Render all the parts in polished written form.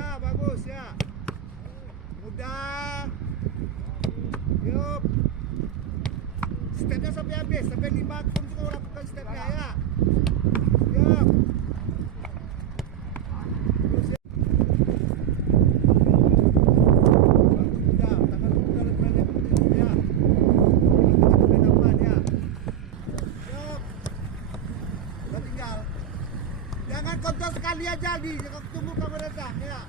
Ya, bagus ya. Mudah. Yuk. Stepnya sampai habis, sampai 5 pun juga lakukan stepnya ya. Yuk. Terus ya. Mudah, tangan mudah lebarannya begitu ya. Tangan aman ya. Yuk. Udah tinggal. Jangan kontrol sekali aja nih, jangan tunggu kamera rendah ya.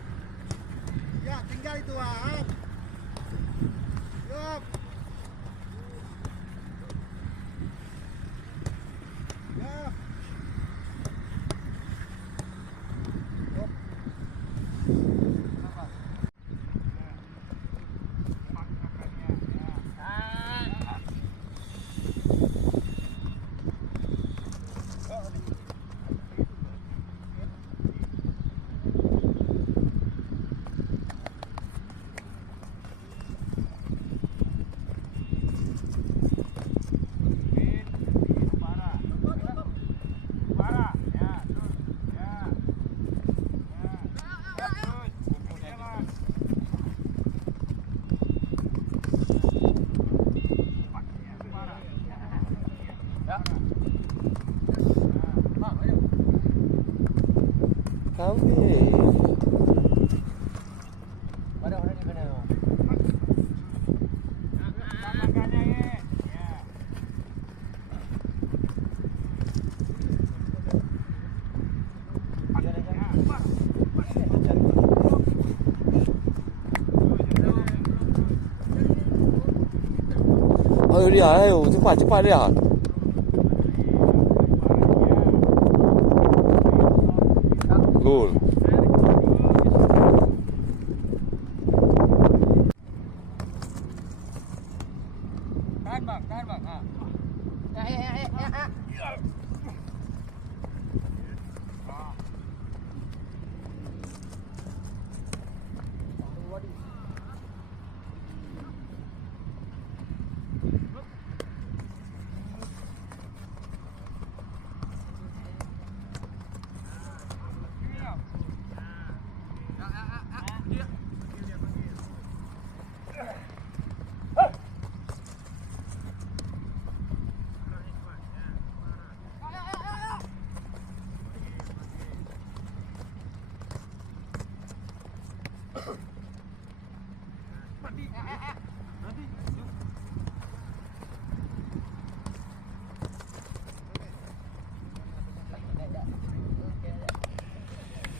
Ya, tinggal itu ah. Yuk. Ya. Yuk. Kenapa? Kami. Ayo dia, ayo cepat dia. Gol.